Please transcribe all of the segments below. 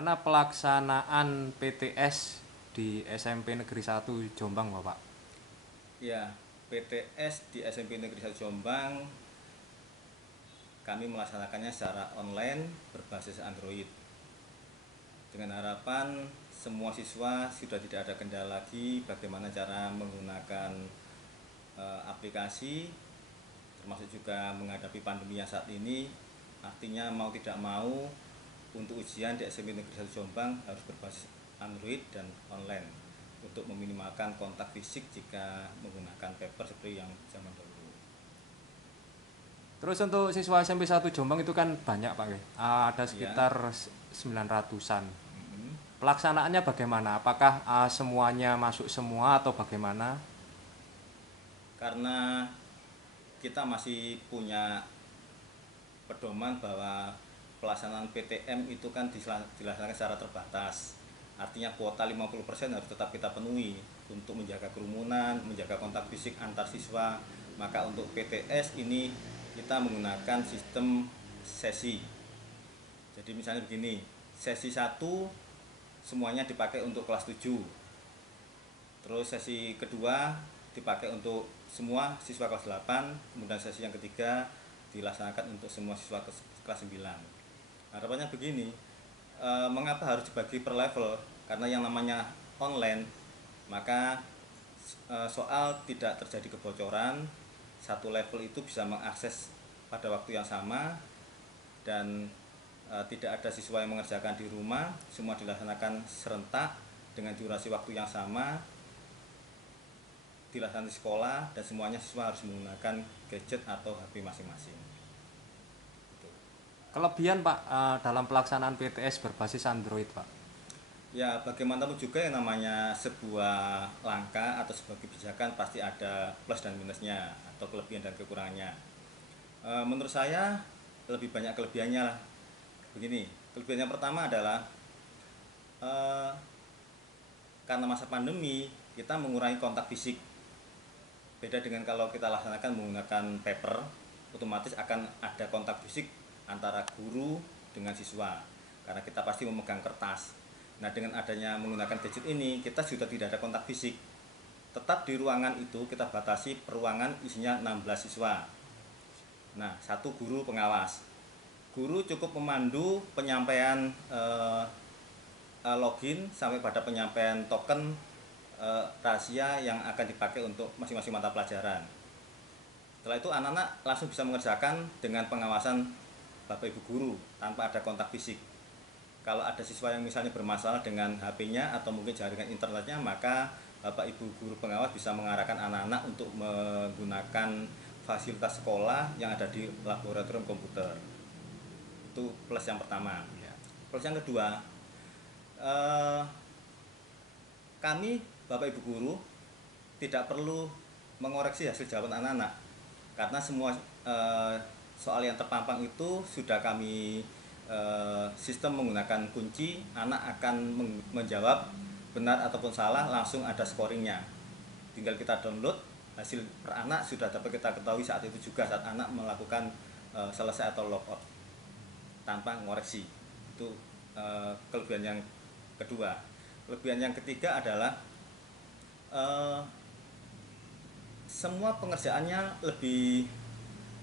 Bagaimana pelaksanaan PTS di SMP Negeri 1 Jombang, Bapak? Ya, PTS di SMP Negeri 1 Jombang kami melaksanakannya secara online berbasis Android. Dengan harapan semua siswa sudah tidak ada kendala lagi bagaimana cara menggunakan aplikasi, termasuk juga menghadapi pandemi yang saat ini. Artinya mau tidak mau untuk ujian di SMP Negeri 1 Jombang harus berbasis Android dan online untuk meminimalkan kontak fisik jika menggunakan paper seperti yang zaman dahulu. Terus untuk siswa SMP 1 Jombang itu kan banyak, Pak. Ada Ya, sekitar 900-an. mm-mm. Pelaksanaannya bagaimana? Apakah semuanya masuk semua atau bagaimana? Karena kita masih punya pedoman bahwa pelaksanaan PTM itu kan dilaksanakan secara terbatas. Artinya kuota 50% harus tetap kita penuhi untuk menjaga kerumunan, menjaga kontak fisik antar siswa. Maka untuk PTS ini kita menggunakan sistem sesi. Jadi misalnya begini, sesi 1 semuanya dipakai untuk kelas 7. Terus sesi kedua dipakai untuk semua siswa kelas 8, kemudian sesi yang ketiga dilaksanakan untuk semua siswa kelas 9. Harapannya begini, mengapa harus dibagi per level? Karena yang namanya online, maka soal tidak terjadi kebocoran, satu level itu bisa mengakses pada waktu yang sama dan tidak ada siswa yang mengerjakan di rumah, semua dilaksanakan serentak dengan durasi waktu yang sama, dilaksanakan di sekolah dan semuanya siswa harus menggunakan gadget atau HP masing-masing. Kelebihan, Pak, dalam pelaksanaan PTS berbasis Android, Pak. Ya, bagaimanapun juga yang namanya sebuah langkah atau sebuah kebijakan pasti ada plus dan minusnya atau kelebihan dan kekurangannya. Menurut saya lebih banyak kelebihannya lah. Begini, kelebihan yang pertama adalah eh, karena masa pandemi kita mengurangi kontak fisik. Beda dengan kalau kita laksanakan menggunakan paper, otomatis akan ada kontak fisik antara guru dengan siswa karena kita pasti memegang kertas. Nah, dengan adanya menggunakan gadget ini kita sudah tidak ada kontak fisik. Tetap di ruangan itu kita batasi per ruangan isinya 16 siswa. Nah, satu guru pengawas. Guru cukup memandu penyampaian login sampai pada penyampaian token rahasia yang akan dipakai untuk masing-masing mata pelajaran. Setelah itu anak-anak langsung bisa mengerjakan dengan pengawasan Bapak Ibu guru tanpa ada kontak fisik. Kalau ada siswa yang misalnya bermasalah dengan HP-nya atau mungkin jaringan internetnya, maka Bapak Ibu guru pengawas bisa mengarahkan anak-anak untuk menggunakan fasilitas sekolah yang ada di laboratorium komputer. Itu plus yang pertama. Plus yang kedua, eh, kami Bapak Ibu guru tidak perlu mengoreksi hasil jawaban anak-anak karena semua soal yang terpampang itu sudah kami sistem menggunakan kunci. Anak akan menjawab benar ataupun salah, langsung ada scoringnya, tinggal kita download hasil per anak sudah dapat kita ketahui saat itu juga saat anak melakukan selesai atau logout tanpa ngoreksi. Itu kelebihan yang kedua. Kelebihan yang ketiga adalah semua pengerjaannya lebih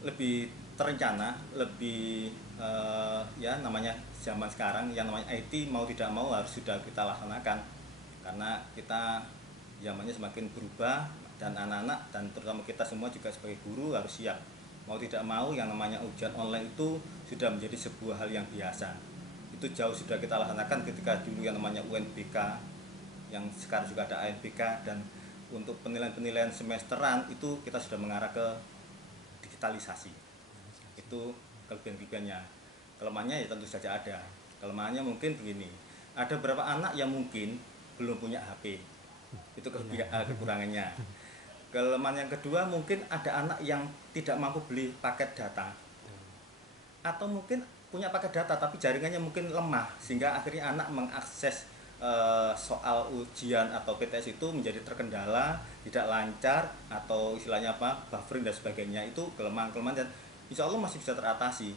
lebih terencana, lebih ya namanya zaman sekarang yang namanya IT mau tidak mau harus sudah kita laksanakan karena kita zamannya semakin berubah dan anak-anak dan terutama kita semua juga sebagai guru harus siap. Mau tidak mau yang namanya ujian online itu sudah menjadi sebuah hal yang biasa. Itu jauh sudah kita laksanakan ketika dulu yang namanya UNBK, yang sekarang juga ada ANBK, dan untuk penilaian-penilaian semesteran itu kita sudah mengarah ke digitalisasi. Itu kelebihan-kelebihannya. Kelemahannya ya tentu saja ada. Kelemahannya mungkin begini, ada beberapa anak yang mungkin belum punya HP, itu kekurangannya. Kelemahan yang kedua mungkin ada anak yang tidak mampu beli paket data, atau mungkin punya paket data tapi jaringannya mungkin lemah sehingga akhirnya anak mengakses soal ujian atau PTS itu menjadi terkendala, tidak lancar atau istilahnya apa, buffering dan sebagainya. Itu kelemahan-kelemahan dan insya Allah masih bisa teratasi.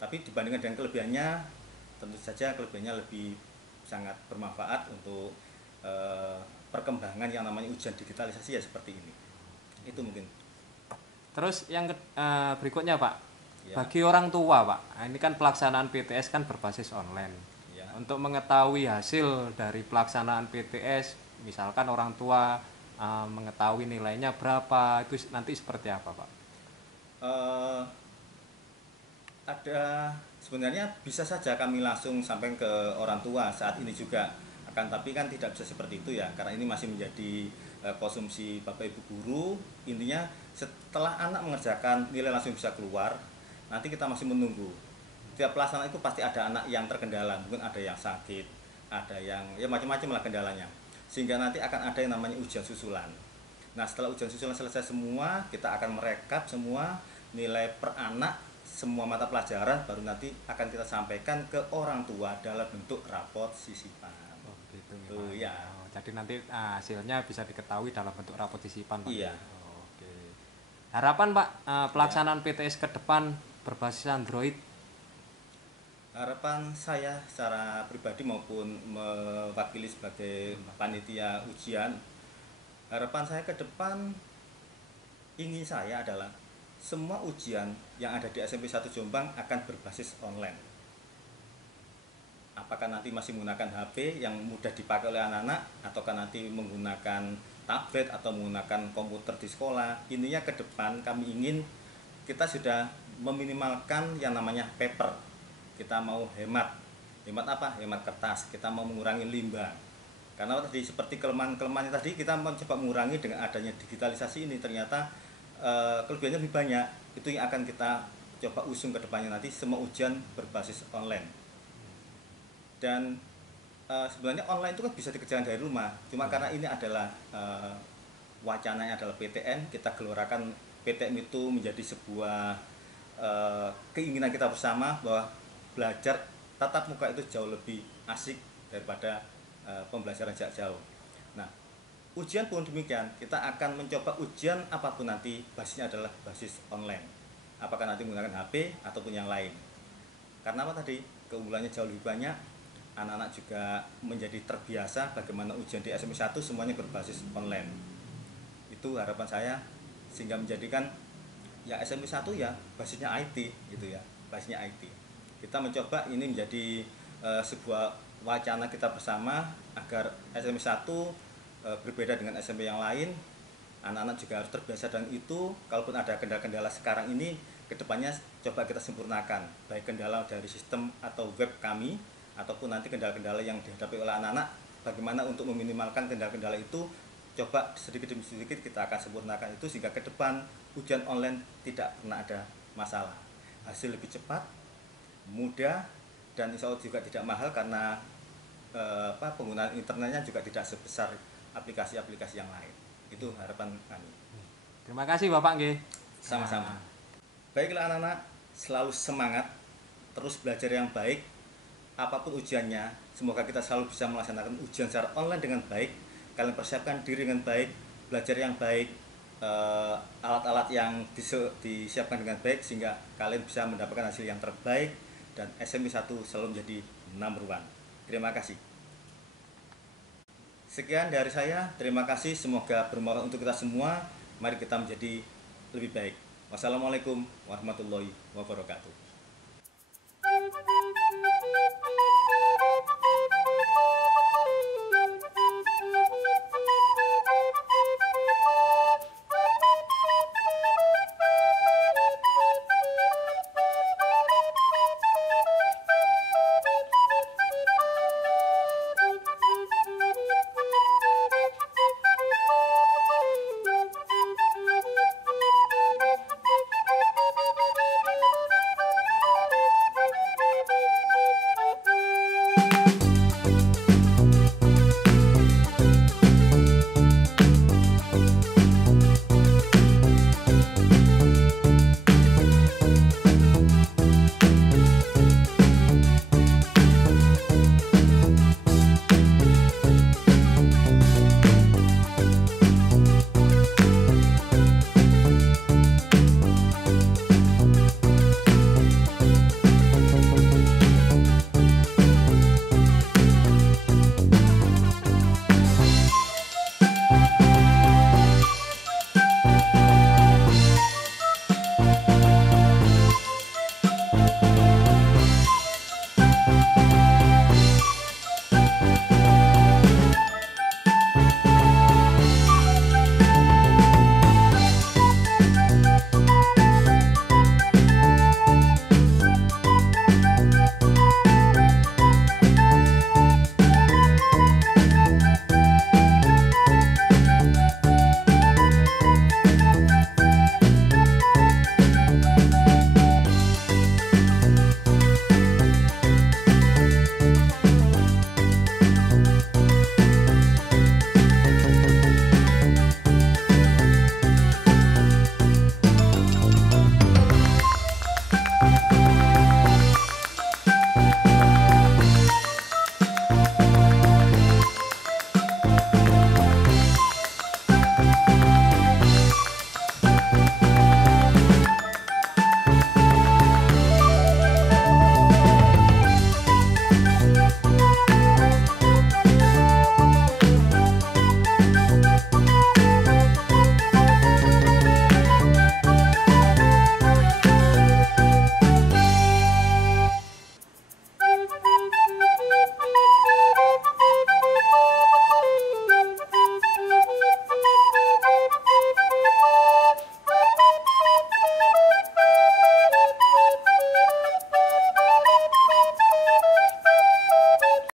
Tapi dibandingkan dengan kelebihannya tentu saja kelebihannya lebih sangat bermanfaat untuk perkembangan yang namanya ujian digitalisasi ya seperti ini. Itu mungkin. Terus yang berikutnya Pak, Ya. bagi orang tua Pak, nah, ini kan pelaksanaan PTS kan berbasis online. Ya. Untuk mengetahui hasil dari pelaksanaan PTS, misalkan orang tua mengetahui nilainya berapa, itu nanti seperti apa Pak? Eh, ada sebenarnya bisa saja kami langsung sampai ke orang tua saat ini juga, akan tapi kan tidak bisa seperti itu ya, karena ini masih menjadi konsumsi bapak ibu guru. Intinya setelah anak mengerjakan nilai langsung bisa keluar, nanti kita masih menunggu. Tiap pelaksanaan itu pasti ada anak yang terkendala, mungkin ada yang sakit, ada yang ya macam-macam lah kendalanya, sehingga nanti akan ada yang namanya ujian susulan. Nah, setelah ujian susulan selesai semua, kita akan merekap semua nilai per anak, semua mata pelajaran, baru nanti akan kita sampaikan ke orang tua dalam bentuk raport sisipan. Oh, gitu Tuh, Pak. ya. Oh, jadi nanti hasilnya bisa diketahui dalam bentuk rapot tisipan Pak. Iya. Oh, oke. Harapan Pak pelaksanaan PTS ke depan berbasis Android. Harapan saya secara pribadi maupun mewakili sebagai panitia ujian, harapan saya ke depan ingin saya adalah semua ujian yang ada di SMP 1 Jombang akan berbasis online. Apakah nanti masih menggunakan HP yang mudah dipakai oleh anak-anak, ataukah nanti menggunakan tablet atau menggunakan komputer di sekolah. Intinya ke depan kami ingin kita sudah meminimalkan yang namanya paper. Kita mau hemat. Hemat apa? Hemat kertas. Kita mau mengurangi limbah. Karena tadi seperti kelemahan-kelemahannya tadi, kita mencoba mengurangi dengan adanya digitalisasi ini. Ternyata kelebihannya lebih banyak. Itu yang akan kita coba usung ke depannya nanti, semua ujian berbasis online. Dan sebenarnya online itu kan bisa dikerjakan dari rumah. Cuma karena ini adalah wacananya adalah PTN, kita gelorakan PTN itu menjadi sebuah keinginan kita bersama bahwa belajar tatap muka itu jauh lebih asik daripada pembelajaran jarak jauh. Nah, ujian pun demikian, kita akan mencoba ujian apapun nanti basisnya adalah basis online. Apakah nanti menggunakan HP ataupun yang lain. Karena apa tadi? Keunggulannya jauh lebih banyak. Anak-anak juga menjadi terbiasa bagaimana ujian di SMP 1 semuanya berbasis online. Itu harapan saya, sehingga menjadikan ya SMP 1 ya basisnya IT gitu ya, basisnya IT. Kita mencoba ini menjadi sebuah wacana kita bersama agar SMP 1 berbeda dengan SMP yang lain. Anak-anak juga harus terbiasa dengan itu. Kalaupun ada kendala-kendala sekarang ini, kedepannya coba kita sempurnakan, baik kendala dari sistem atau web kami, ataupun nanti kendala-kendala yang dihadapi oleh anak-anak. Bagaimana untuk meminimalkan kendala-kendala itu, coba sedikit demi sedikit kita akan sempurnakan itu, sehingga ke depan ujian online tidak pernah ada masalah. Hasil lebih cepat, mudah, dan insya Allah juga tidak mahal karena penggunaan internetnya juga tidak sebesar aplikasi-aplikasi yang lain. Itu harapan kami. Terima kasih Bapak nggih. Sama-sama. Baiklah anak-anak, selalu semangat, terus belajar yang baik. Apapun ujiannya, semoga kita selalu bisa melaksanakan ujian secara online dengan baik. Kalian persiapkan diri dengan baik, belajar yang baik, alat-alat yang disiapkan dengan baik, sehingga kalian bisa mendapatkan hasil yang terbaik dan SMP 1 selalu menjadi number one. Terima kasih. Sekian dari saya, terima kasih, semoga bermanfaat untuk kita semua. Mari kita menjadi lebih baik. Wassalamualaikum warahmatullahi wabarakatuh.